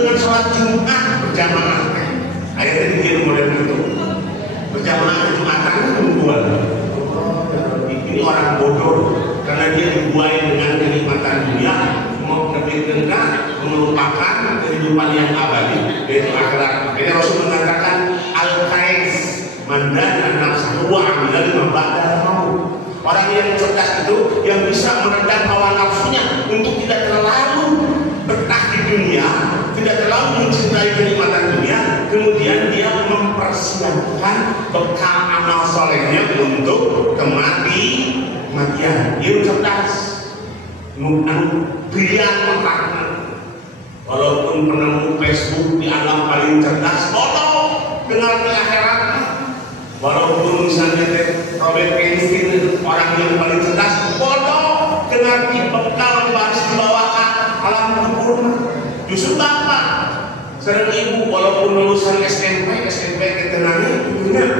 dengan sholat Jumat berjamaah. Akhirnya dia model itu berjamaah Jumatan kemudian. Ini orang bodoh karena dia dibuai dengan kenikmatan dunia, mau lebih dekat melupakan kehidupan yang abadi yaitu akhirat. Jadi Rasul mengatakan al-kais mandana nafsu wa amila mabada mau. Orang yang cerdas itu yang bisa meredam hawa nafsunya untuk tidak terlalu betah di dunia, tidak terlalu mencintai kenikmatan dunia, kemudian dia mempersiapkan bekal amal solehnya untuk kematian. Dia cerdas, brilian otaknya. Walaupun penemu Facebook dianggap paling cerdas, bodoh dengan akhirat. Walaupun misalnya Robert Einstein orang yang paling cerdas, bodoh dengan bekal harus dibawakan alam kubur. Justru bapak, sering ibu walaupun lulusan SMP ketenangan, bukan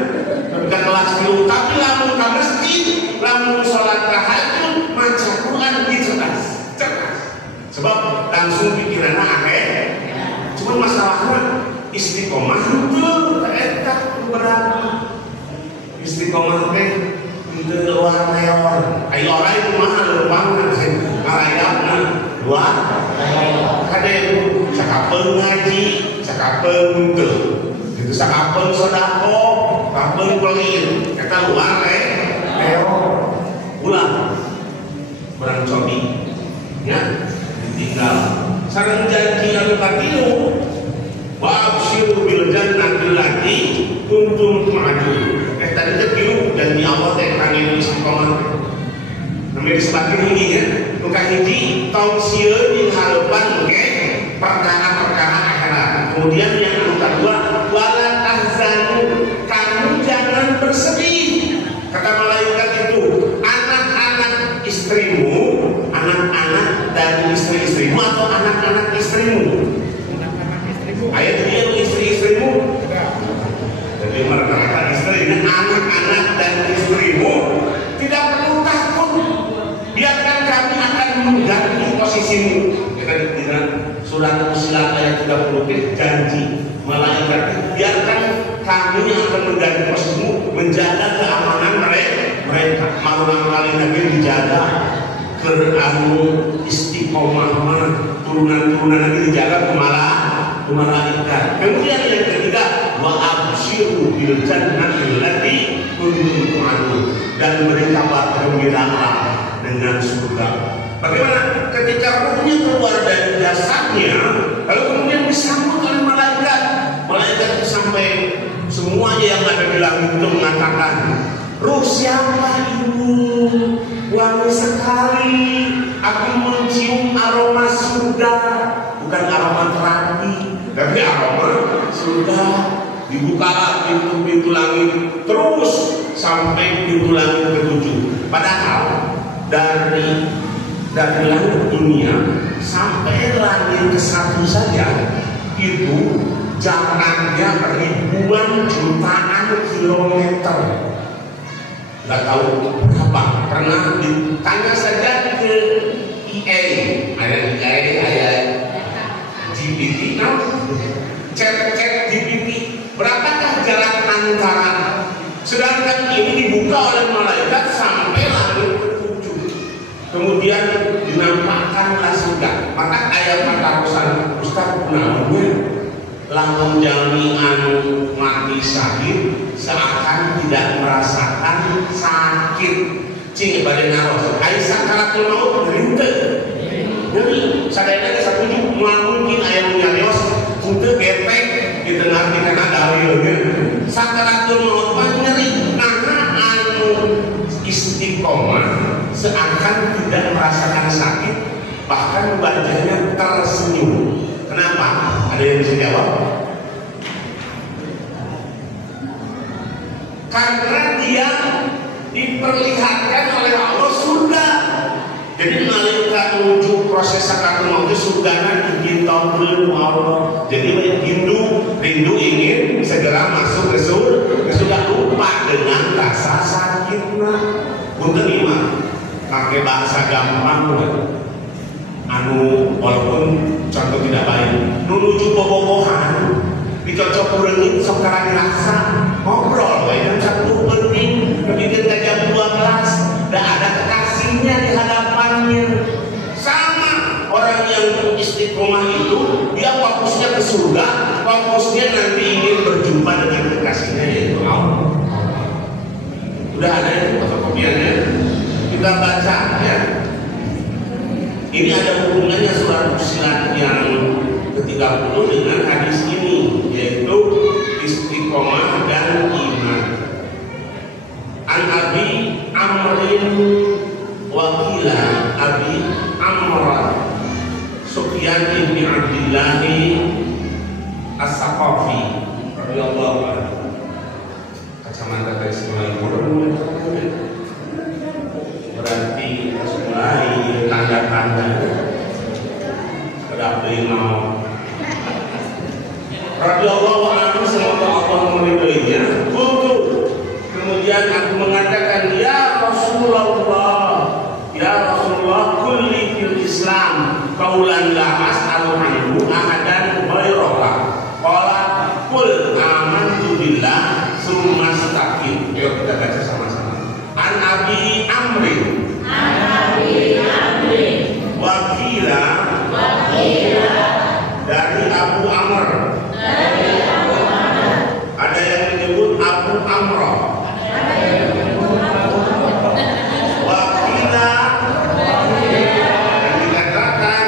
kelas dulu, tapi lamun ke masjid, lamun sholat tahajud, maca Quran cerdas. Sebab langsung pikiran akhir. Cuma masalahnya istiqomah itu tak berat. Istiqomah teh itu luar mayor. Ayo orang itu mah leumpangna ngalayapna luar. Kade sakapeung ngaji, sakapeung teu. Itu sakapeung sedekah, sakapeung pelit. Eta luar mayor. Ulah barang cobi. Ya, ditinggal. Sareng janji anu katilu. Wa absyiru bil jannati allati kuntum tu'adun. Tadi itu kiru janji Allah teh kangge istiqomah. Namanya disebutkeun ini ya, bukan hiji tong sieun di harapan oke perkara-perkara akhirat. Kemudian yang kedua, wala tahzanu, kamu jangan bersedih. Kata malaikat itu, anak-anak istrimu, anak-anak dan istri-istrimu atau anak-anak istrimu. Ayat dia istri-istrimu. Jadi mereka istri, anak-anak dan istrimu tidak perlu takut. Biarkan kami akan mengganti posisimu. Kita di surat Fussilat ayat 30 janji malaikat, biarkan kami yang akan mengganti posisimu, menjaga keamanan mereka. Marulang kali lagi dijaga keranu istiqomah, turunan-turunan lagi dijaga kemalaikat. Kemudian yang ketiga, wa absyiru bil jannati allati kuntum tu'adun, dan beri kabar gembira dengan surga. Bagaimana ketika ruhnya keluar dari jasadnya, lalu kemudian disambut oleh malaikat. Malaikat sampai semuanya yang ada di langit itu mengatakan, ruh siapa ibu? Wangi sekali. Aku mencium aroma surga, bukan aroma terapi, tapi aroma surga. Dibuka pintu-pintu langit terus sampai pintu langit ke-7. Padahal dari langit dunia sampai langit ke-1 saja itu jaraknya ribuan jutaan kilometer. Nggak tahu berapa. Pernah ditanya saja ke EA, ada GPT, cek GPT. Berapakah jarak antara? Sedangkan ini dibuka oleh malaikat sampai langit ke-7. Kemudian dinampakkanlah surga. Maka ayat katarosan Ustaz namanya lamun jalmi anu mati syahid seakan tidak merasakan sakit. Cing bade naros. Ai sakaratul maut henteu. Jadi sadayana geus satuju mungkin aya nu nyarios henteu gepek di tengah kana dalilnya. Sakaratul maut mah nyeri karena anu istiqomah seakan tidak merasakan sakit, bahkan wajahnya tersenyum. Kenapa? Ada yang bisa jawab? Karena dia diperlihatkan oleh Allah surga. Jadi malaikat menuju proses sakaratul maut itu surgana digintokeun Allah. Jadi rindu ingin segera masuk ke surga, lupa dengan rasa sakitnya. Punten imam pakai bahasa gampang anu walaupun contoh tidak baik. Nu menuju bobogohan dicocok urengin sok karang rasa ngobrol jam 1 penting kemudian jam 12 dan ada kekasihnya di hadapannya. Sama orang yang istiqomah itu dia fokusnya ke surga, fokusnya nanti ingin berjumpa dengan kekasihnya yaitu Allah. Sudah ada itu fotokopiannya, kita baca ya. Ini ada hubungannya surat Fussilat yang ke-30 dengan hadis ini, yaitu istiqomah dan iman. An Abi Amrin wakila Abi Amr Sufyan bin Abdullah As-Saqafi radhiyallahu anhu. Kacamata dari sekolah guru berarti mulai tanda-tanda sudah beliau radhiyallahu anhu, semoga Allah meridhoinya. Kemudian aku mengatakan, ya Rasulullah kulli fil Islam qaulan la as'alu anhu ahadan ghairaka. Qala qul amantu billah summa istaqim. Yuk kita baca sama-sama. An Abi Amrin wakila dari Abu Amr. Ada yang menyebut Abu Amr. Wakila dan dikatakan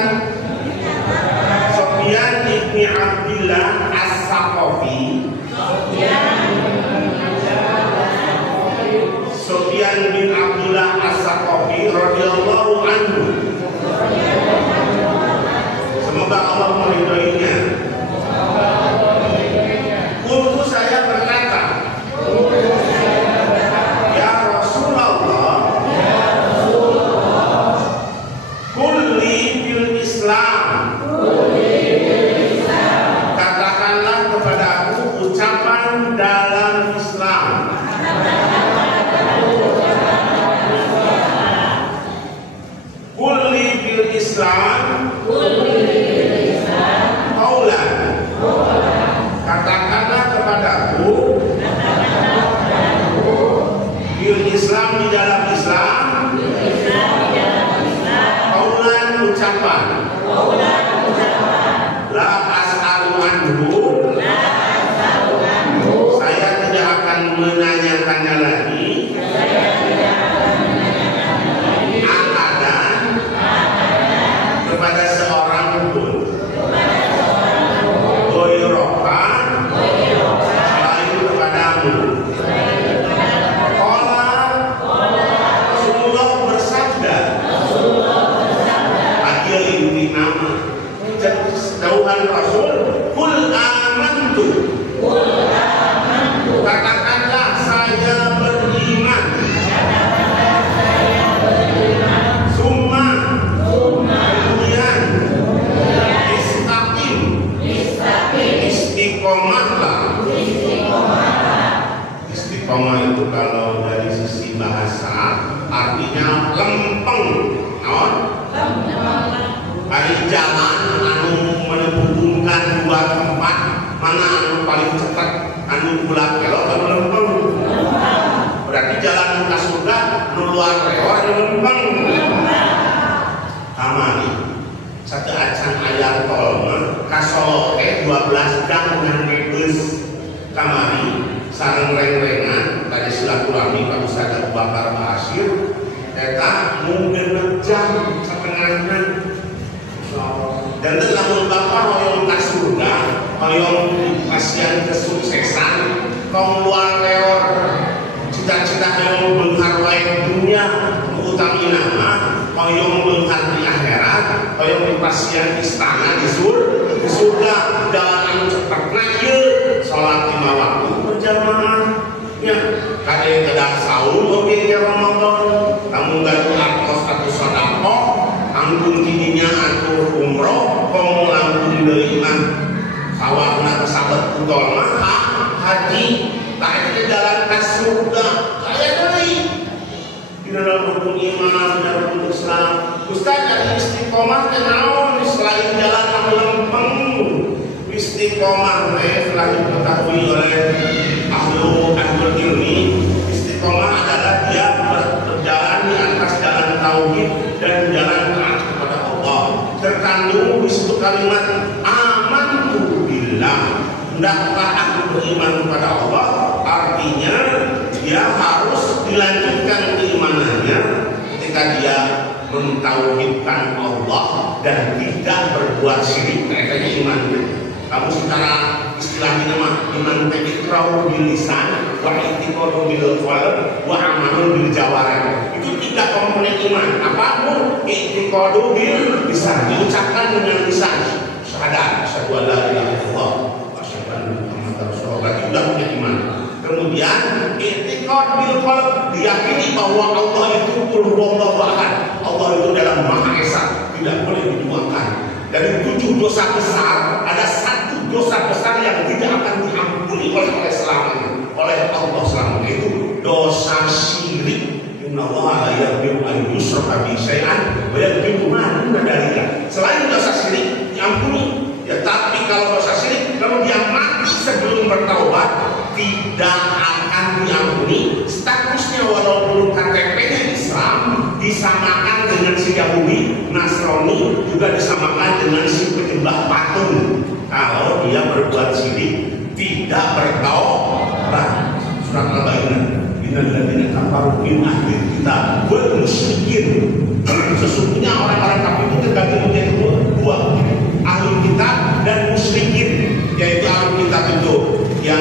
Sufyan bin Abdullah As-Saqafi. Sufyan bin Abdullah As-Saqafi radhiyallahu anhu. Semoga Allah meridhoinya. Untuk saya berkata, ya Rasulullah, kulli fil Islam. Katakanlah kepada aku ucapan dalam Islam. Kulli fil Islam. Qaulan. Katakanlah kepadaku bil Islam, di dalam Islam, qaulan ucapan, la as'alu anhu, saya tidak akan menanyakannya lagi, ahadan, kepada seorang pun, selain kepadamu. Rasulullah bersabda, adil ini nama jauhan Rasul, kul amantu, katakanlah saya beriman, summa kemudian istaqim, istiqomahlah. Istiqomah itu kalau dari sisi bahasa artinya lempeng, dari jalan anu menghubungkan dua tempat, mana anu paling cepat, anu pulang kelok anu lempeng. Berarti jalan ke surga anu luar lewat anu lempeng. Kamari satu acan ayat tol kasolo 12 gang dengan bus kamari sareng reng-rengan tadi silaturahmi Pak Ustaz Abu Bakar Basir eta mungkin jam setengahan dan lamun bapak hoyong ka surga, hoyong pasien kesuksesan, kaum luar leor cita-cita hoyong beunghar wae dunia utami nama, hoyong beunghar di akhirat, hoyong di pasien istana di surga dalam anu cepetna ieu salat 5 waktu berjamaah nya kade kedah saum oge ke Ramadan, tamu gaduh artos atau sedekah anggung tidinya atur umroh komo langkung deui mah sawahna kesabet kudol mah haji tak ada jalan ke surga aya deui di dalam rukun iman dan rukun Islam. Ustaz, dari istiqomah teh naon selain jalan anu lempeng Istiqomah telah diketahui oleh ahlul ilmi. Istiqomah adalah dia berjalan di atas jalan tauhid dan jalan taat kepada Allah. Terkandung di situ kalimat amantu billah. Hendaklah aku beriman kepada Allah. Artinya dia harus dilanjutkan keimanannya ketika dia mentauhidkan Allah dan tidak berbuat syirik. Mereka iman. Kamu secara istilahnya mah iman iqra'u bil lisan wa i'tiqadu bil qalb wa amalun bil jawarih. Itu tiga komponen iman. Apa? I'tiqadu bil lisan, diucapkan dengan lisan. Syahadat, asyhadu an la ilaha illallah wa asyhadu anna muhammadar rasulullah. Itu sudah punya iman. Kemudian i'tiqad bil qalb, diyakini bahwa Allah itu qul huwallahu ahad. Allah itu adalah Maha Esa, tidak boleh diduakan. Dari 7 dosa besar, ada 1 dosa besar yang tidak akan diampuni oleh Allah selamanya, itu dosa syirik. Innallaha la yaghfiru an yushraka bihi syai'an wa yaghfiru ma duna dzalika. Selain dosa syirik diampuni, ya, tapi kalau dosa syirik, kalau dia mati sebelum bertaubat, tidak akan diampuni. Statusnya walaupun KTP-nya Islam, disamakan dengan si Yahudi, Nasrani, juga disamakan dengan si penyembah patung. Kalau dia berbuat syirik, tidak bertaubat. Surat Al-Baqarah, innal ladzina kafaru min ahli kitab wal musyrikin. Sesungguhnya orang-orang kafir itu terbagi menjadi dua, ahli kitab dan musyrikin. Yaitu ahli kitab itu yang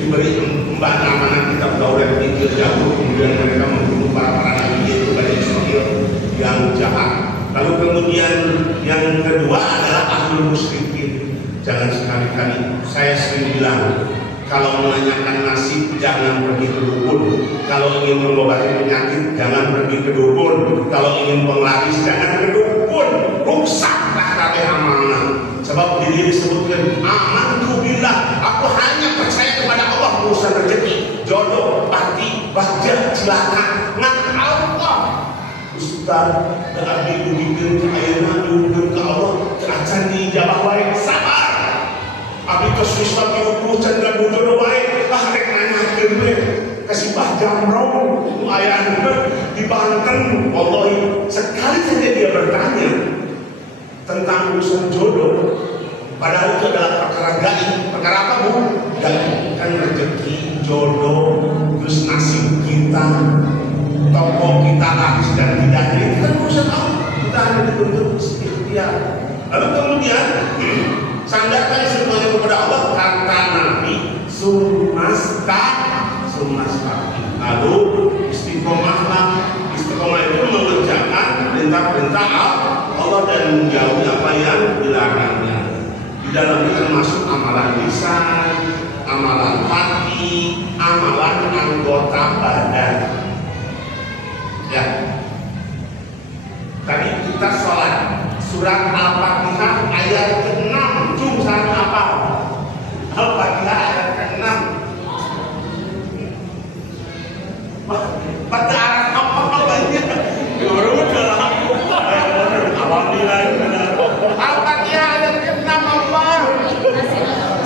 diberi amanah kitab Taurat, Injil, Zabur, kemudian mereka membunuh para nabi, yaitu Bani Israil yang jahat. Lalu kemudian yang kedua adalah ahli musyrikin. Jangan sekali-kali, saya sering bilang, kalau menanyakan nasib jangan pergi ke dukun. Kalau ingin mengobati penyakit jangan pergi ke dukun. Kalau ingin penglaris jangan ke dukun. Rusaklah kabeh amanah. Sebab diri disebutkan amantu billah, aku hanya percaya kepada Allah urusan rezeki, jodoh, pati, bahja, cilaka, ngan Allah. Ustaz, da abdi dugikeun ka ayeuna diukeun ka Allah, acan dijabah wae, sabar. Abdi tos wis pagi ukur can jodoh wae, lah rek nanyakeun we ka si Bahjam Rom, aya di Banten. Wallahi, sekali saja dia bertanya tentang urusan jodoh, padahal itu adalah perkara gaib. Perkara apa, Bu? Gaib. Kan rezeki, jodoh, terus nasib kita, toko kita habis dan tidaknya, itu kan urusan Allah. Kita hanya dituntut ikhtiar. Lalu kemudian sandarkan semuanya kepada Allah. Kata Nabi, sumasta. Lalu istiqomahlah. Istiqomah itu mengerjakan perintah-perintah Allah dan menjauhi apa yang dilarangnya. Di dalamnya termasuk amalan lisan, amalan hati, amalan anggota badan. Ya. Tadi kita sholat surat Al-Fatihah ayat ke-6. Cum sana apa? Al-Fatihah ayat ke-6. Pada arah apa banyak? Al-Fatihah ayat ke-6 Allah.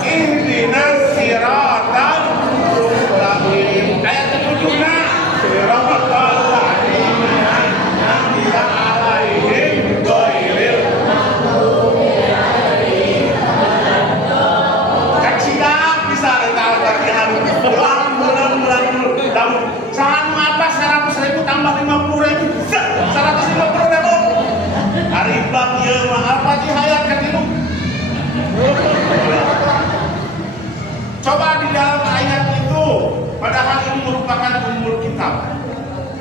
Ihdinas siratal mustaqim. Ayat ke-7 siratal ladzina an'amta 'alaihim ghairil maghdubi 'alaihim waladdallin. Cak sidang bisa eta Al-Fatihah. Bulan sahan apa 100.000 tambah 50.000. 150.000. Hari bagian Al-Fatihah ayat ke-3. Coba di dalam ayat itu, padahal ini merupakan ummul kitab.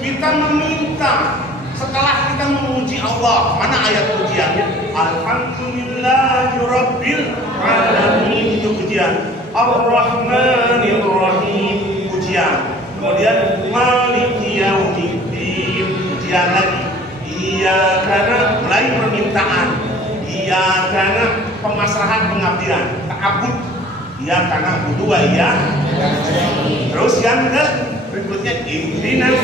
Kita meminta setelah kita memuji Allah. Mana ayat pujiannya? Alhamdulillahirabbil alamin, itu pujian. Ar-Rahmanir Rahim, pujian. Kemudian Maliki Yaumiddin, pujian lagi. Iyakana, mulai permintaan. Iyakana, pemasrahan, pengabdian, ta'abbud. Iyakana budu wa iya. Terus yang berikutnya ihdinas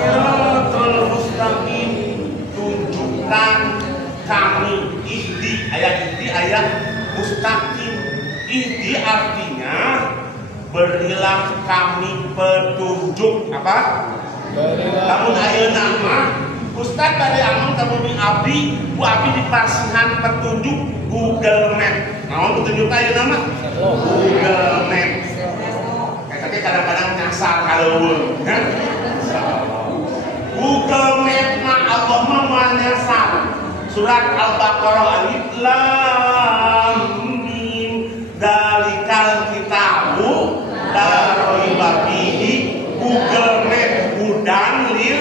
siratal mustaqim, tunjukkan kami. Ihdi, ayat mustaqim, Ihdi artinya berilah kami petunjuk. Apa? Namun ayeuna mah Ustaz bade amang kamu mi abdi, ku abdi dipasihan petunjuk Google Map. Naon petunjuk ayeuna mah? Google Map. Tapi kadang-kadang nyasar kaleuweung, kan? Google Map mah Allah mah nyasar. Surat Al-Baqarah alif lam mim dalikal kitabu la raiba fihi. Google Map hudan lil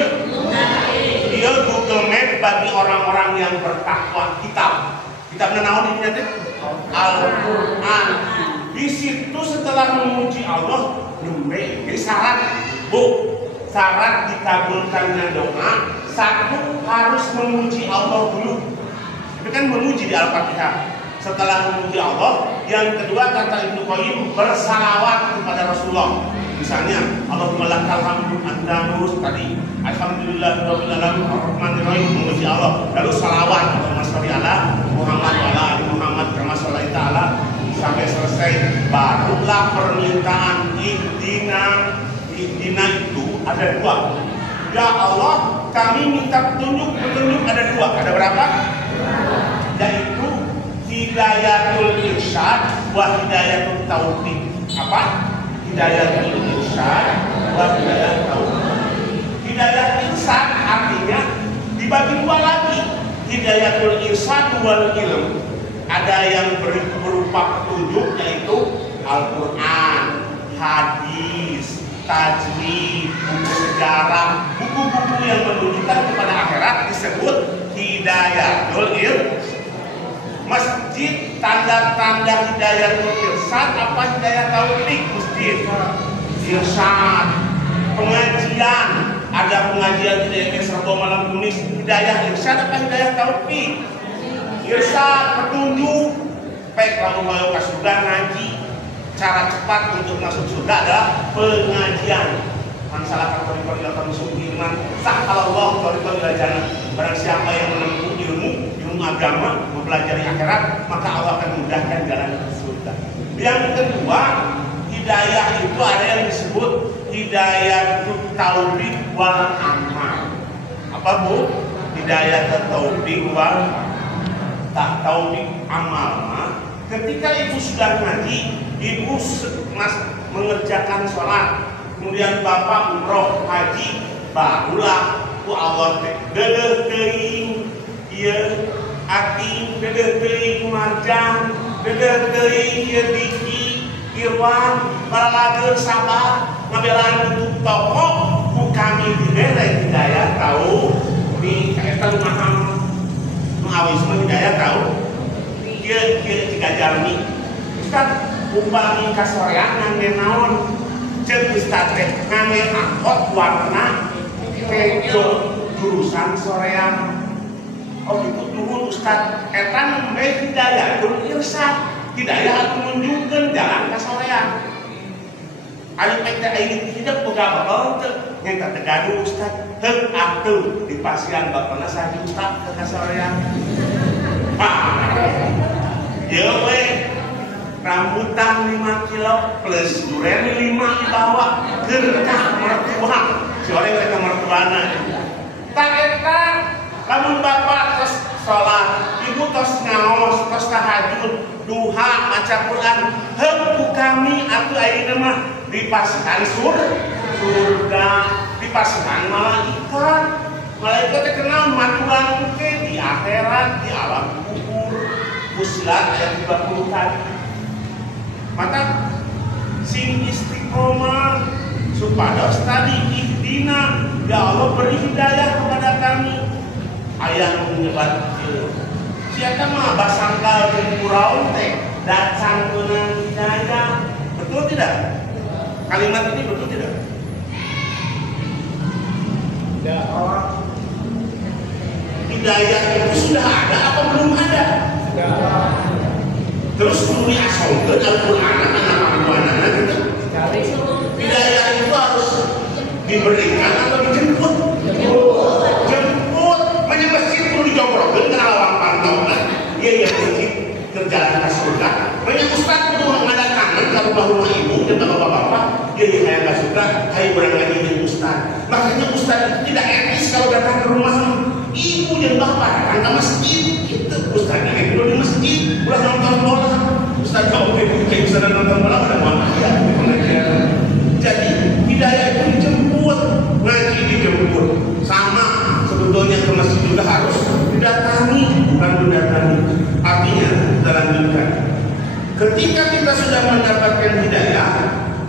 dia Google Map bagi orang-orang yang bertakwa. Kitab naon ini teh? Al-Qur'an. Di situ setelah memuji Allah, jadi syarat syarat dikabulkannya doa, satu harus memuji Allah dulu. Itu kan memuji di Al-Fatihah. Setelah memuji Allah, yang kedua kata Ibnu Qayyim bersalawat kepada Rasulullah. Misalnya Allahumma lakal hamdu anta nurus tadi, alhamdulillahirabbil alamin arrahmanir rahim, memuji Allah. Lalu salawat Allahumma sholli ala Muhammad wa ala ali Muhammad kama shallaita ala, sampai selesai barulah permintaan ihdina itu ada dua. Ya Allah, kami minta petunjuk ada dua. Ada berapa? Yaitu hidayatul irsyad wa hidayatul taufiq. Apa? Hidayatul irsyad wa hidayatul taufiq. Hidayah irsyad artinya dibagi dua lagi. Hidayatul irsyad wal ilm. Ada yang berupa petunjuk yaitu Al-Quran, hadis, tajwid, buku sejarah, buku-buku yang menunjukkan kepada akhirat disebut hidayatul irsyad. Masjid tanda-tanda hidayatul irsyad apa? Hidayah taufik masjid. Irsyad. Pengajian, ada pengajian di DMS Rebo Malam Kunis, hidayah irsyad apa hidayah taufik? Irsyad petunjuk. Baik kalau mau ke surga ngaji, cara cepat untuk masuk surga adalah pengajian. Masalah kategori ilmu iman sah kalau Allah kategori jannah. Barang siapa yang menempuh ilmu agama, mempelajari akhirat, maka Allah akan mudahkan jalan ke surga. Yang kedua, hidayah itu ada yang disebut hidayah taufiq wal amal. Apa Bu? Hidayah taufiq wal taufiq amal. Ketika ibu sudah ngaji, ibu mengerjakan sholat, kemudian bapak umroh haji, barulah ku Allah dedeh teuing ieu ating, dedeh teuing marjan, dedeh teuing ieu Diki Irwan balalageun sabar ngabelaan tutup toko ku kami dibere hidayah tahu di kaeta lumahan nu awis mah hidayah tahu ieu jika jalmi Ustaz umpami kasorean ngangge naon jeung Ustaz teh ngangge angkot warna hijau jurusan sorean. Oh itu turun Ustaz eta nembe hidayah turun irsyad, hidayah menunjukkeun jalan kasorean. Anu pek teh aya hidup boga bakal teu nyata teh gaduh Ustaz teu atuh di pasian bapana saji Ustaz ke kasorean. Ieu we rambutan 5 kilo plus duren 5 dibawa keur ka mertua. Si orang mereka mertuana. Tak eta lamun bapak terus sholat, ibu terus ngaos, terus tahajud, duha, maca Quran, heuh kami atuh ayeuna mah dipasihan surga, dipasihan malaikat. Malaikat teh kenal maturan ke di akhirat, di alam kubur. Fussilat ayat 30 tadi. Maka sing istiqomah supados tadi ihdina, ya Allah beri hidayah kepada kami. Ayah menyebat siapa mah basangkal jeung kurau teh datang keunang hidayah. Betul tidak? Kalimat ini betul tidak? Tidak. Hidayah itu sudah ada apa belum ada? Sudah. Terus kudu diasongkeun Al-Qur'an kana panduanana gitu. Hidayah itu harus diberikan atau dijemput? Jemput. Banyak masjid perlu dijongkrokeun kana lawang pantauan. Ieu yang masjid ke jalan ka surga. Banyak ustaz kudu juga, hai berangkat ini Ustaz. Makanya Ustaz itu tidak etis kalau datang ke rumah ibu dan bapak datang ke masjid. Itu Ustaznya itu di masjid, udah nonton bola. Ustaz kau kayak Ustaz nonton bola ada maksiat di pengajian. Jadi hidayah itu dijemput, ngaji dijemput. Sama sebetulnya ke masjid juga harus didatangi, bukan mendatangi. Artinya kita lanjutkan. Ketika kita sudah mendapatkan hidayah,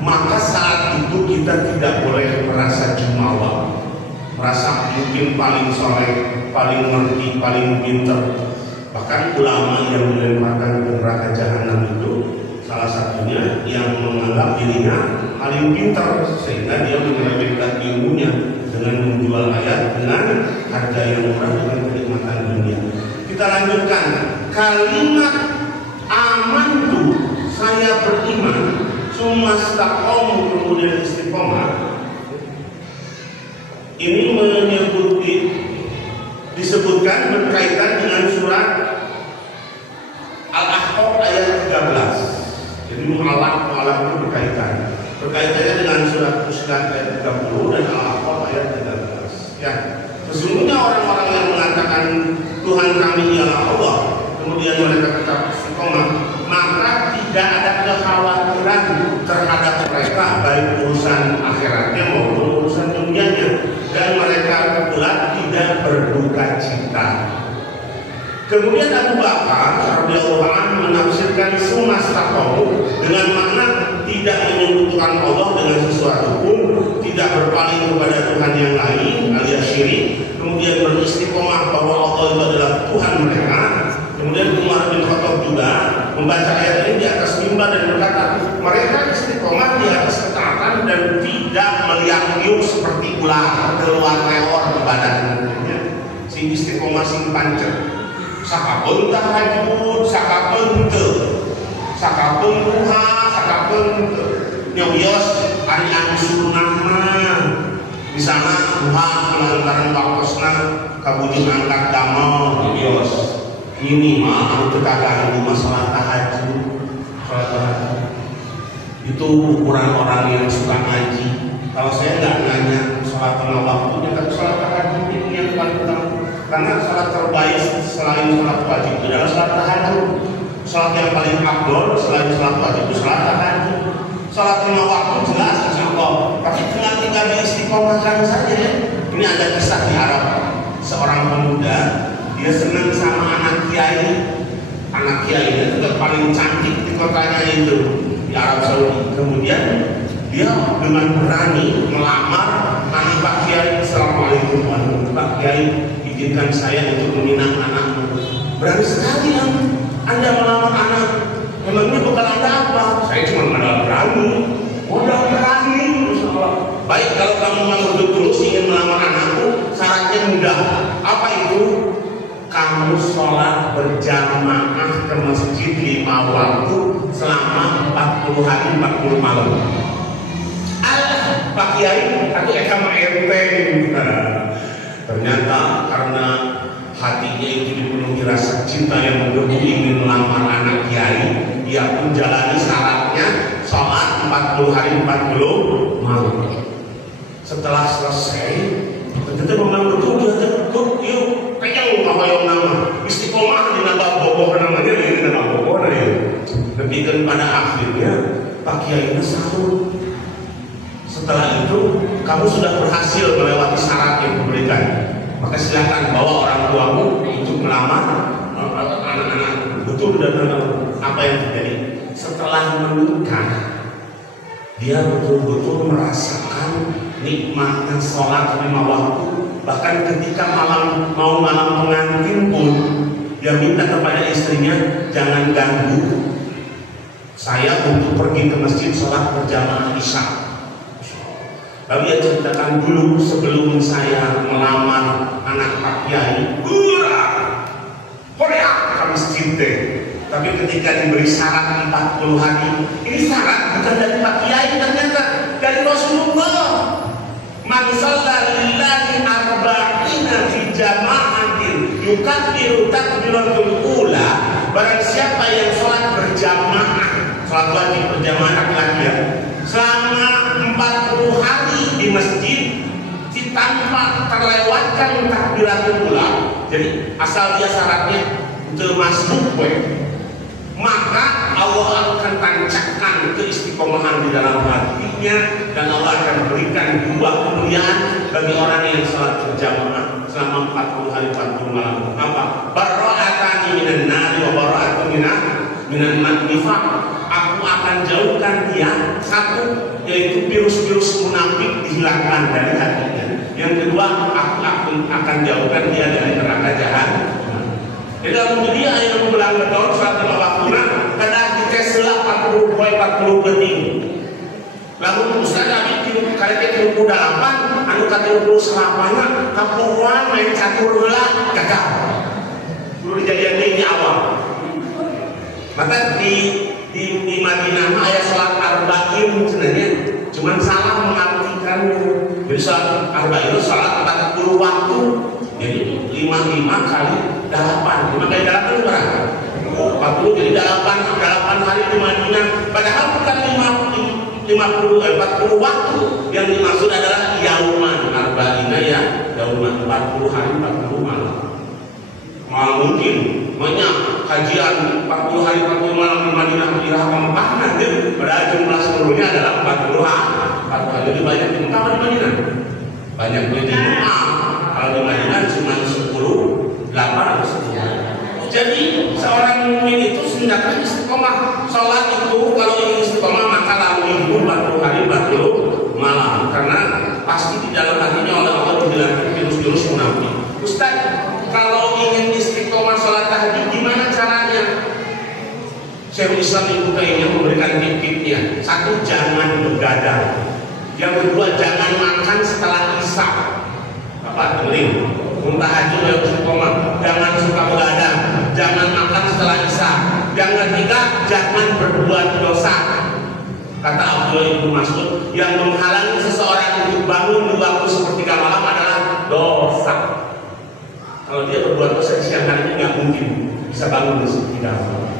maka saat itu kita tidak boleh merasa jumawa, merasa mungkin paling soleh, paling ngerti, paling pinter. Bahkan ulama yang dilemparkan ke neraka jahanam itu salah satunya yang menganggap dirinya paling pinter, sehingga dia menyelewengkan ilmunya dengan menjual ayat dengan harga yang murah dengan kenikmatan dunia. Kita lanjutkan kalimat amantu, saya beriman, sumastaqom, kemudian istiqomah. Ini disebutkan berkaitan dengan surat Al-Ahqaf ayat 13. Jadi mu'alaf itu berkaitannya dengan surat Fussilat ayat 30 dan Al-Ahqaf ayat 13. Ya, sesungguhnya orang-orang yang mengatakan Tuhan kami ialah Allah, kemudian mereka tetap istiqomah, maka tidak ada kekhawatiran terhadap mereka baik urusan akhiratnya maupun urusan dunianya, dan mereka pula tidak berduka cita. Kemudian Abu Bakar radhiyallahu anhu menafsirkan sumastaqom dengan makna tidak menyekutukan Allah dengan sesuatu pun, tidak berpaling kepada Tuhan yang lain alias syirik, kemudian beristiqomah bahwa Allah itu adalah Tuhan mereka. Kemudian Umar bin Khattab juga membaca ayat ini di atas mimbar dan berkata, mereka istiqomah di atas ketaatan dan tidak meliang-liung seperti ular keluar leor ke badannya. Si istiqomah sing pancet. Sakapun tahajud, sakapun duha, sakapun nyobos hari anu sunnah mah. Di sana duha lantaran waktosna kabudin angkat damel nyobos. Ini mah anu teu kaganggu masalah tahajud. Itu ukuran orang yang suka ngaji. Kalau saya nggak nanya sholat lima waktu, tapi sholat tahajud ini yang paling utama. Karena sholat terbaik selain sholat wajib adalah sholat tahajud. Sholat yang paling afdol selain sholat wajib itu sholat tahajud. Sholat lima waktu jelas insya Allah, tapi tinggal diistiqomahkan saja. Ini ada kisah di Arab, seorang pemuda dia senang sama anak kiai. Anak kiai itu paling cantik di kotanya itu di Arab Saudi. Kemudian dia dengan berani melamar anak Pak Kiai. Assalamualaikum warahmatullahi wabarakatuh. Pak Kiai, izinkan saya untuk meminang anakmu. Berani sekali Anda melamar anak. Memangnya bekal Anda apa? Saya cuma berani. Udah berani. Baik, kalau kamu memang betul ingin melamar anakku, syaratnya mudah. Apa itu? Kamu sholat berjamaah ke masjid 5 waktu selama 40 hari 40 malam. Pak Kiai, aku mah enteng. Ternyata karena hatinya itu dipenuhi rasa cinta yang menggebu ingin melamar anak Kiai, dia pun jalani syaratnya sholat 40 hari 40 malam. Setelah selesai, ternyata memang betul dia yuk penyang apa yang nama istiqomah di nama boboh namanya ini nama boboh ya. Lebih pada akhirnya Pak Kiai itu sahur. Setelah itu kamu sudah berhasil melewati syarat yang diberikan, maka silakan bawa orang tuamu untuk melamar anak-anak. Betul dan apa yang terjadi setelah menikah, dia betul-betul merasakan nikmatnya sholat 5 waktu. Bahkan ketika malam pengantin pun dia minta kepada istrinya, jangan ganggu saya untuk pergi ke masjid sholat berjamaah isya. Lalu dia ceritakan dulu sebelum saya melamar anak Pak Kiai, korea ke masjid deh. Tapi ketika diberi syarat 40 hari, ini syarat bukan dari Pak Kiai, ternyata dari Rasulullah. Man shalla lillahi arba'ina fi jama'atin yukabbiru takbiratul ula. Barang siapa yang sholat berjamaah, sholat wajib berjamaah laki-laki ya, selama 40 hari di masjid tanpa terlewatkan takbiratul ula. Jadi asal dia syaratnya termasuk maka Allah akan tancapkan keistiqomahan di dalam hatinya dan Allah akan berikan dua kemuliaan bagi orang yang salat berjamaah selama 40 hari 40 malam. Apa? Bara'atani minan nari wa bara'atun minan nifaq. Aku akan jauhkan dia, satu yaitu virus-virus munafik dihilangkan dari hatinya. Yang kedua, aku akan jauhkan dia dari neraka jahanam. Jadi dalam dia yang berulang betul surat al-Baqarah kadang dites 40 detik. Lalu Ustaz kami kali ke 38 anu ka 38 kapuan main catur heula gagal. Dulu dijadian ini awal. Maka di Madinah aya salat arba'in sebenarnya cuman salah mengartikannya. Jadi salat arba'in itu salat 40 waktu. Jadi 55 kali 8. 5 kali 8 berapa? 40 jadi 8 hari di Madinah. Padahal bukan 40 waktu. Yang dimaksud adalah yauman arba'ina ya, yauman 40 hari 40 malam. Malah mungkin banyak kajian 40 hari 40 malam di Madinah kira Mekah nanti padahal jumlah seluruhnya adalah 40 hari. Jadi banyak di Mekah di Madinah. Banyak di Mekah. Kalau di Madinah cuma 10, 8 atau 10. Jadi seorang mukmin itu hendaknya istiqomah. Salat itu kalau ingin istiqomah maka lalui 40 hari 40 malam karena pasti di dalam hatinya oleh Allah dihilangkan virus-virus munafik. Ustaz, kalau ingin istiqomah salat tahajud gimana caranya? Syekhul Islam Ibnu Taimiyah memberikan tip-tipnya. Satu, jangan begadang. Yang kedua, jangan makan setelah isya. Apa? Dengerin. Tahajud yang istiqomah, jangan suka begadang, jangan makan setelah isya. Yang ketiga, jangan berbuat dosa. Kata Abdullah bin Mas'ud, yang menghalangi seseorang untuk bangun di waktu sepertiga malam adalah dosa. Kalau dia berbuat dosa di siang hari ini nggak mungkin bisa bangun di sepertiga malam.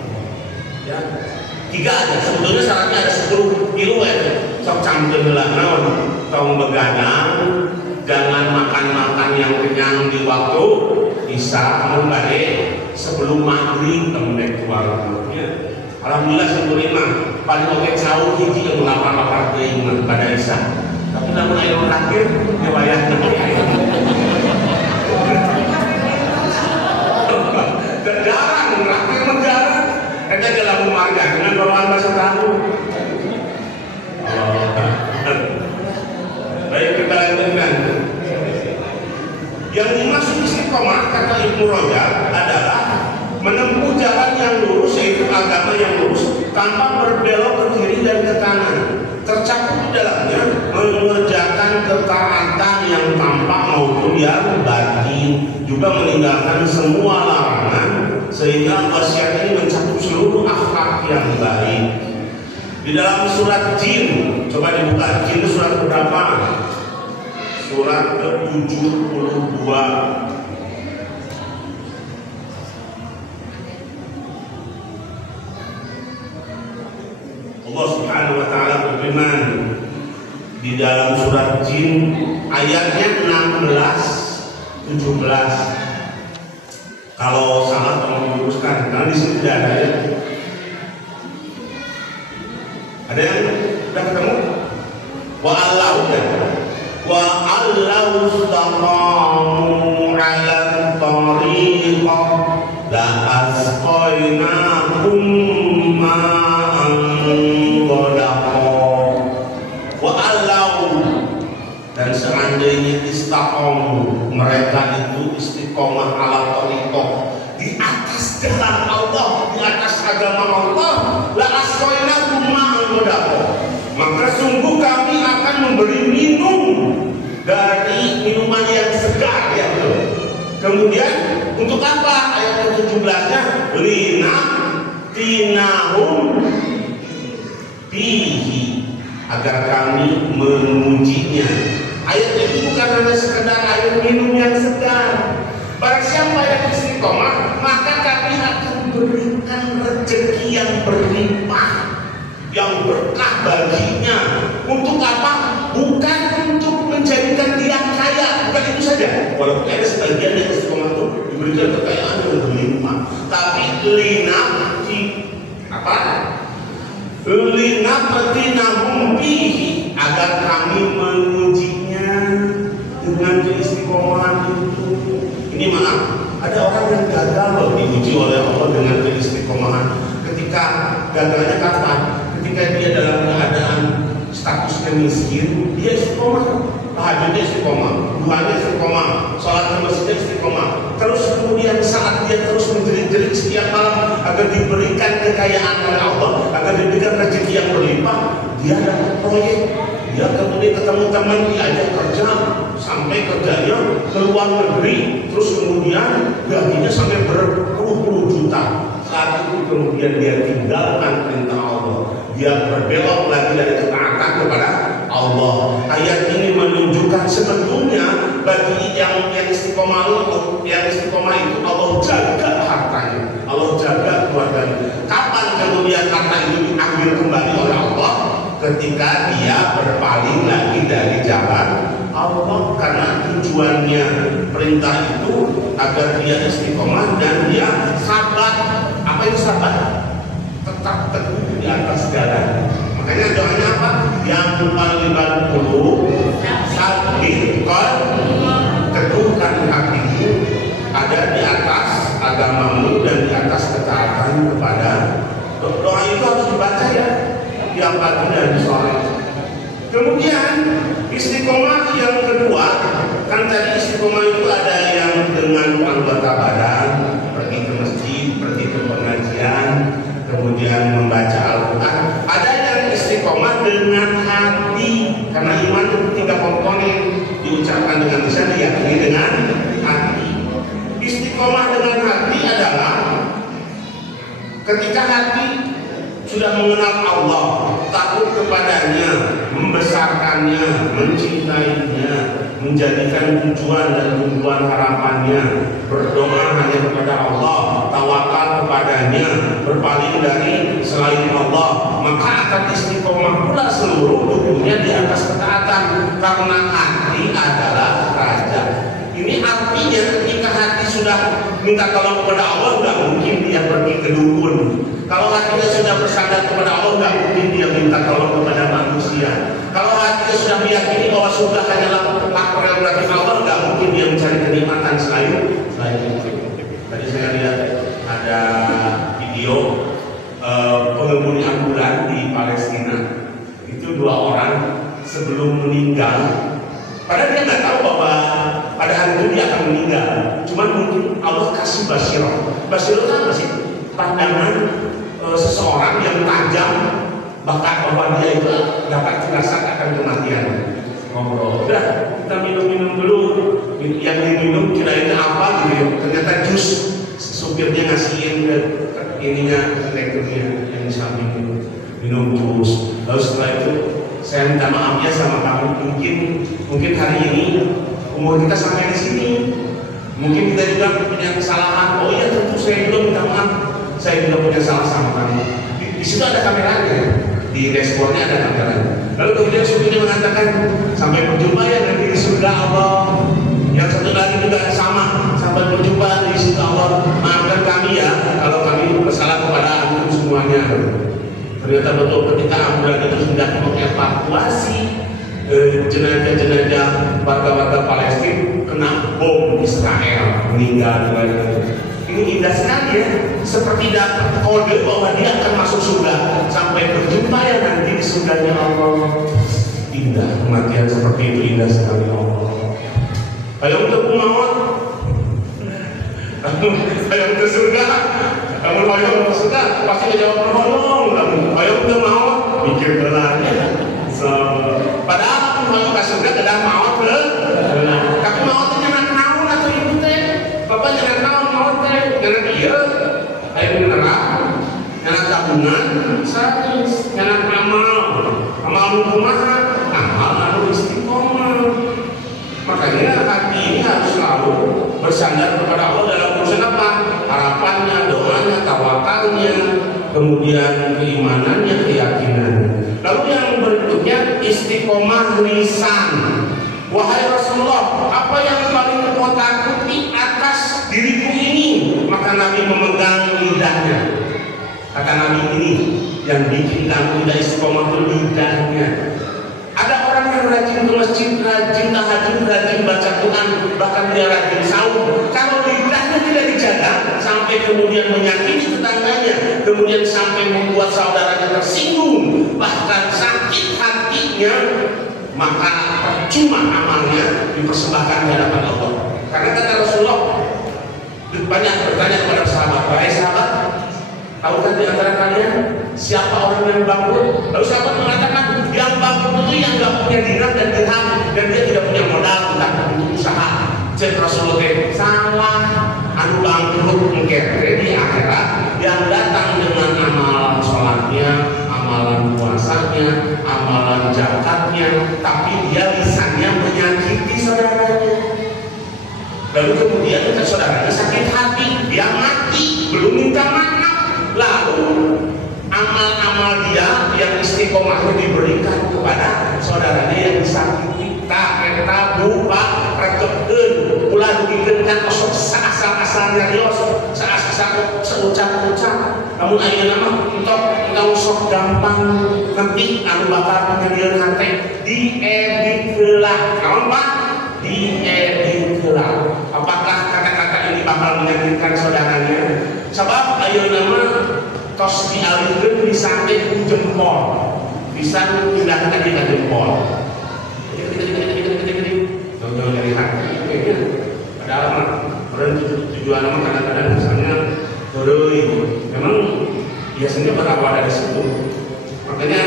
Ya, 3 aja. Sebetulnya syaratnya ada 10 kilo ya. Sok campur lah, naon, tong begadang. Jangan makan yang kenyang di waktu isya, mengkade sebelum maghrib tempat keluarnya. Alhamdulillah sebelumnya paling oke jauh hiji yang lapar keinginan pada isya. Tapi namun air terakhir dia bayar. Jarang terakhir menjarang. Kita dalam marga dengan bawaan bahasa tahu. Baik, kita lanjutkan. Yang dimaksud istiqomah kata Ibnu Rajab adalah menempuh jalan yang lurus, yaitu agama yang lurus tanpa berbelok ke kiri dan ke kanan. Tercakup di dalamnya mengerjakan ketaatan yang tampak maupun yang batin, juga meninggalkan semua larangan sehingga wasiat ini mencakup seluruh akhlak yang baik. Di dalam surat Jin, coba dibuka Jin surat berapa? Surat ke-72. Allah Subhanahu wa taala berfirman di dalam surat Jin ayatnya 16 17. Kalau salah tolong diluruskan karena di sini tidak ada ya. Ada yang sudah ketemu? Wa allahu istaqamu 'ala tariqah la asqainahum ma'an ghadaqa. Wa allahu, dan seandainya istaqamu, mereka itu istiqomah 'ala tariqah, di atas jalan Allah, di atas agama Allah, la asqainahum ma'an ghadaqa, maka sungguh kami akan memberi minum dari minuman yang segar ya bro. Kemudian untuk apa? Ayat ke-17-nya lina tinahum fihi, agar kami mengujinya. Ayat itu bukan hanya sekedar air minum yang segar. Barang siapa yang istiqomah, maka kami akan berikan rezeki yang berlimpah. yang berkah baginya. Untuk apa? Bukan untuk menjadikan dia kaya, bukan itu saja. Walaupun ada sebagian yang istiqomah itu diberikan kekayaan yang berlimpah, tapi linaftinahum bihi, agar kami mengujinya dengan keistiqomahan itu. Ini maaf, ada orang yang gagal loh diuji oleh Allah dengan keistiqomahan. Ketika gagalnya kapan? Ketika dia dalam keadaan statusnya miskin, dia istiqomah, tahajudnya istiqomah, duhanya istiqomah, sholat di masjidnya istiqomah. Terus kemudian saat dia terus menjerit-jerit setiap malam agar diberikan kekayaan oleh Allah, agar diberikan rezeki yang berlimpah, dia dapat proyek, dia kemudian ketemu teman, diajak kerja, sampai kerjanya ke luar negeri, terus kemudian gajinya sampai berpuluh-puluh juta. Saat itu kemudian dia tinggalkan perintah Allah, dia berbelok lagi dari ketaatan kepada Allah. Ayat ini menunjukkan sebetulnya bagi yang istiqomah itu Allah jaga hartanya, Allah jaga keluarganya. Kapan kemudian harta itu diambil kembali oleh Allah? Ketika dia berpaling lagi dari jalan Allah, karena tujuannya perintah itu agar dia istiqomah dan dia sabar. Apa itu sabar? Tetap teguh di atas jalan. Makanya doanya apa? Yang muqallibal qulub sabbit qalbi, teguhkan hatimu ada di atas agamamu dan di atas ketaatan kepada. Doa itu harus dibaca ya tiap pagi dan sore. Kemudian istiqomah yang kedua, kan tadi istiqomah itu ada yang dengan anggota badan, pergi ke masjid, pergi ke pengajian, kemudian membaca Al-Quran. Ada yang istiqomah dengan hati, karena iman itu 3 komponen, diucapkan dengan lisan, diyakini dengan hati. Istiqomah dengan hati adalah ketika hati sudah mengenal Allah, takut kepadanya, membesarkannya, mencintainya, menjadikan tujuan dan tujuan harapannya, berdoa hanya kepada Allah, tawakal kepadanya, berpaling dari selain Allah, maka akan istiqomah pula seluruh tubuhnya di atas ketaatan, karena hati adalah raja. Ini artinya ketika hati sudah minta tolong kepada Allah, nggak mungkin dia pergi ke dukun. Kalau hatinya sudah bersandar kepada Allah, nggak mungkin dia minta tolong kepada manusia. Kalau hatinya sudah meyakini bahwa surga hanyalah hak prerogatif Allah, nggak mungkin dia mencari kenikmatan selain itu. Tadi saya lihat ada video pengemudi ambulan di Palestina. Itu 2 orang sebelum meninggal, padahal dia nggak tahu bahwa pada hari itu dia akan meninggal. Cuman mungkin Allah kasih basyirah. Basyirah itu apa sih? Pandangan seseorang yang tajam, bahkan bahwa dia itu dapat dirasakan akan kematian. Ngobrol, udah kita minum dulu. Yang diminum kira-kira apa gitu? Ternyata jus. Supirnya ngasihin ke ininya, konektornya yang di samping minum jus. Lalu setelah itu saya minta maaf ya sama kamu. Mungkin hari ini umur kita sampai di sini. Mungkin kita juga punya kesalahan. Oh iya, tentu saya juga minta maaf. Saya juga punya salah sama kamu. Di situ ada kameranya, di dashboardnya ada kameranya. Lalu kemudian supirnya mengatakan, sampai berjumpa ya nanti di surga Allah. Yang satu lagi juga sama, sampai berjumpa di surga Allah. Maafkan kami ya kalau kami bersalah kepada antum semuanya. Ternyata betul ketika ambulan itu sudah mengevakuasi jenazah-jenazah warga-warga Palestina kena bom Israel, meninggal. Ini indah sekali ya, seperti dapat kode bahwa dia akan masuk surga. Sampai berjumpa ya nanti di surganya Allah. Indah, kematian seperti itu indah sekali Allah. Kalau untuk maut, kalau untuk surga, kamu mau surga pasti jawab nolong. Kalau untuk maut, mikir belanya. Padahal aku mau ke surga kadang maut belum. Tapi mautnya nyenak naon atau ibu teh, bapak nyenak naon maut teh, nyenak iya, ayo beneran, nyenak tabungan, satis, nyenak amal kumaha, amal anu istiqomah. Makanya hati ini harus selalu bersandar kepada Allah dalam urusan apa? Harapannya, doanya, tawakalnya, kemudian keimanannya, keyakinan. istiqomah lisan. Wahai Rasulullah, apa yang paling engkau takuti atas diriku ini? Maka Nabi memegang lidahnya. Kata Nabi, ini yang bikin kamu tidak istiqomah itu lidahnya. Ada orang yang rajin ke masjid, rajin tahajud, rajin baca Quran, bahkan dia rajin saum. Kalau lidahnya tidak dijaga, sampai kemudian menyakiti tetangganya, kemudian sampai membuat saudaranya tersinggung, bahkan sakit hatinya, maka percuma amalnya dipersembahkan di hadapan Allah. Karena kata Rasulullah, banyak bertanya kepada sahabat, wahai sahabat, tahukah di antara kalian siapa orang yang bangkrut? Lalu sahabat mengatakan, yang bangkrut itu yang nggak punya dinar dan dirham dan dia tidak punya modal untuk usaha. Jadi Rasulullah salah, anu bangkrut mungkin di akhirat yang datang dengan amalan sholatnya, amalan puasanya, amalan zakatnya, tapi dia lisannya menyakiti saudaranya. Lalu kemudian kita saudaranya sakit hati, dia mati, belum minta maaf. Lalu amal-amal dia yang istiqomahnya diberikan kepada saudaranya yang disakiti. Tak eta buka rekekeun ulah dikeunkan osok asal-asalnya rios, asal seucap-ucap. Namun ayeuna mah entok sok gampang nanti anu bakal nyadieun hate diedit heula. Naon Pak? Diedit heula. Apakah kata-kata ini bakal menyakitkan saudaranya? Sebab ayeuna mah tos dialihkeun disangke ku jempol. Bisa pindahkan ke jempol. Jauh-jauh dari hati. Padahal mah tujuan mah kadang-kadang misalnya heureuy. Memang biasanya berawal dari situ. Makanya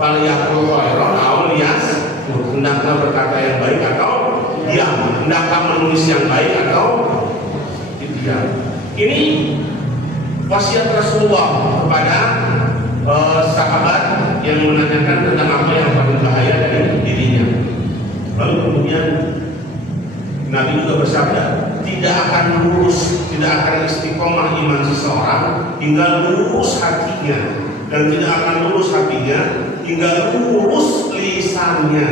faliyakul khairan aw liyas, hendaklah berkata yang baik atau diam, hendaklah menulis yang baik atau diam. Ini wasiat Rasulullah kepada sahabat yang menanyakan tentang apa yang paling bahaya dari dirinya. Lalu kemudian Nabi juga bersabda, tidak akan lurus, tidak akan istiqomah iman seseorang hingga lurus hatinya, dan tidak akan lurus hatinya hingga lurus lisannya.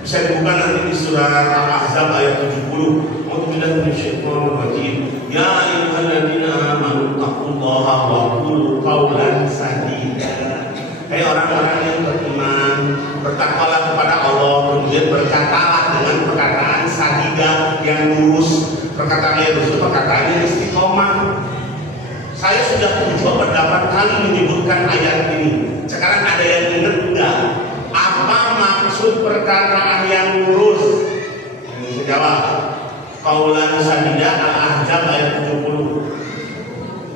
Bisa dibuka nanti di surah Al-Ahzab ayat 70. A'udzubillahi minasyaitonir rajim. Ya ayyuhalladzina amanu taqullaha wa qulu qawlan sadida. Hai orang-orang yang beriman, bertakwalah kepada Allah, kemudian berkatalah dengan perkataan sadida yang lurus. Perkataan yang lurus itu perkataan yang istiqomah. Saya sudah 7-8 kali menyebutkan ayat ini. Sekarang ada yang ingat enggak? Apa maksud perkataan yang lurus? Ini jawab. Qaulan sadida Al-Ahzab ayat 70.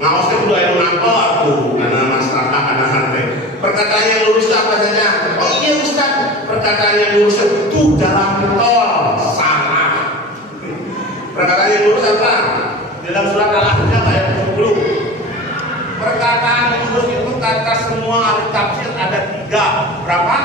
Ngaosnya kudu aya nangkol atuh karena masyarakat kana hate. Perkataan yang lurus itu apa saja? Oh iya Ustaz, perkataan yang lurus itu dalam tol salah. Perkataan yang lurus apa? Dalam surat Al-Ahzab ayat 70. Perkataan yang lurus itu kata semua ahli tafsir ada 3. Berapa?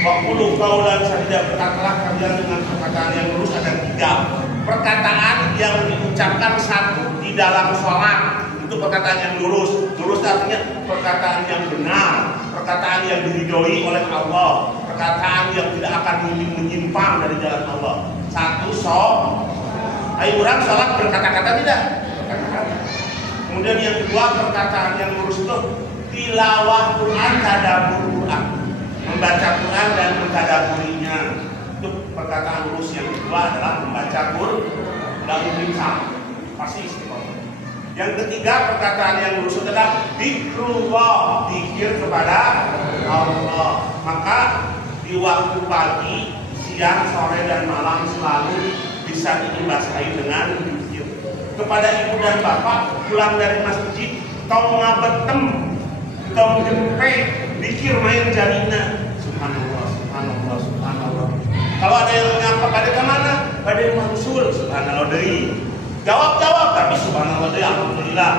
Waqulu qaulan sadida, berkatalah kalian dengan perkataan yang lurus ada 3. Perkataan yang diucapkan satu di dalam sholat itu perkataan yang lurus. Lurus artinya perkataan yang benar, perkataan yang diridhoi oleh Allah, perkataan yang tidak akan menyimpang dari jalan Allah. Satu ayo orang sholat berkata-kata tidak. Kemudian yang kedua, perkataan yang lurus itu tilawah Quran, tadabbur Quran, membaca Quran dan mentadaburinya. Itu perkataan lurus. Yang kedua adalah membaca Quran dan lisan, pasti istiqomah. Yang ketiga, perkataan yang lurus adalah zikrullah, zikir kepada Allah. Maka di waktu pagi, siang, sore dan malam selalu bisa dibasahi dengan zikir. Kepada ibu dan bapak pulang dari masjid, tong ngabetem, tong jempe, zikir main jarina. Subhanallah, subhanallah, subhanallah. Kalau ada yang menyapa pada kemana? Pada yang manusul, subhanallah dari. Jawab-jawab, tapi subhanallah dari alhamdulillah.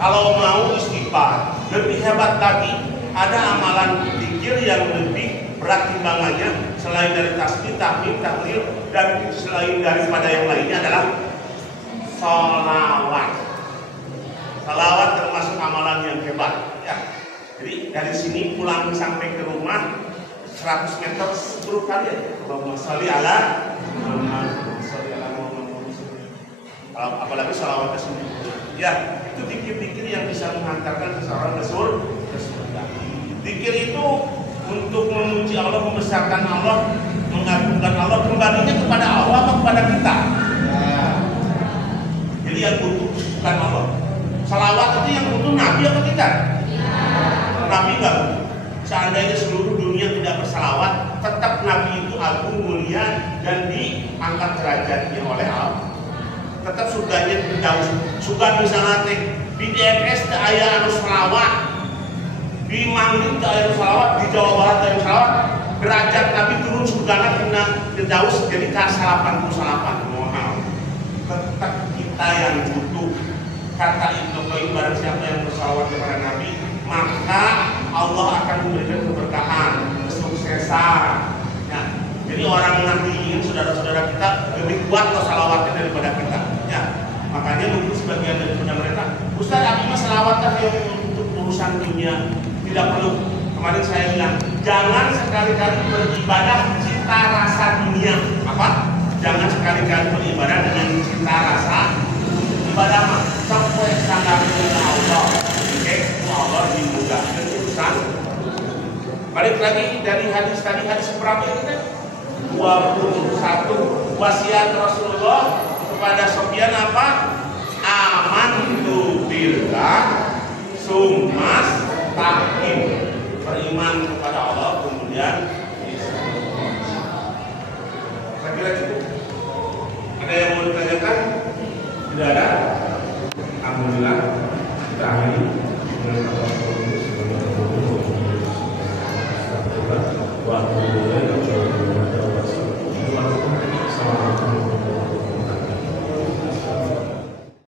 Kalau mau istighfar, lebih hebat lagi. Ada amalan zikir yang lebih berat timbangannya selain dari tasbih, tahmid, tahlil, dan selain daripada yang lainnya adalah sholawat. Sholawat termasuk amalan yang hebat. Ya. Jadi dari sini pulang sampai ke rumah, 100 meter 10 kali ya. Allahumma sholli ala Muhammad, sholli ala Muhammad. Apalagi sholawatnya sendiri. Ya, itu dikir-dikir yang bisa menghantarkan seseorang ke surga. Dikir itu untuk memuji Allah, membesarkan Allah, mengagungkan Allah, kembalinya kepada Allah atau kepada kita. Jadi yang butuh bukan Allah. Salawat itu yang butuh Nabi atau kita? Nabi enggak. Seandainya seluruh dunia tidak bersalawat, tetap Nabi itu agung, mulia, dan diangkat derajatnya oleh Allah. Tetap surganya jauh. Suka misalnya di DNS ke ayah anu salawat, di Mangin ke ayah salawat, di Jawa Barat ayah salawat, derajat Nabi turun surganya kena jauh jadi ke 88 mohon. Tetap kita yang butuh. Kata Ibnu Qayyim, barang siapa yang bersalawat kepada Nabi, maka Allah akan memberikan keberkahan, kesuksesan. Ya, jadi orang Nabi ini saudara-saudara kita lebih kuat loh salawatnya daripada kita. Ya, makanya mungkin sebagian daripada mereka, Ustaz, Abi mah salawatnya yang untuk urusan dunia tidak perlu. Kemarin saya bilang, jangan sekali-kali beribadah cinta rasa dunia. Apa? Jangan sekali-kali beribadah dengan cinta rasa ibadah mah sampai sangat kepada Allah. Allah dimudahkan urusan. Balik lagi dari hadis tadi, hadis berapa ini? 21 wasiat Rasulullah kepada Sofyan apa? Amantu billah summas taqim. Beriman kepada Allah kemudian saya kira cukup. Ada yang mau ditanyakan? Tidak ada? Alhamdulillah kita akhiri dengan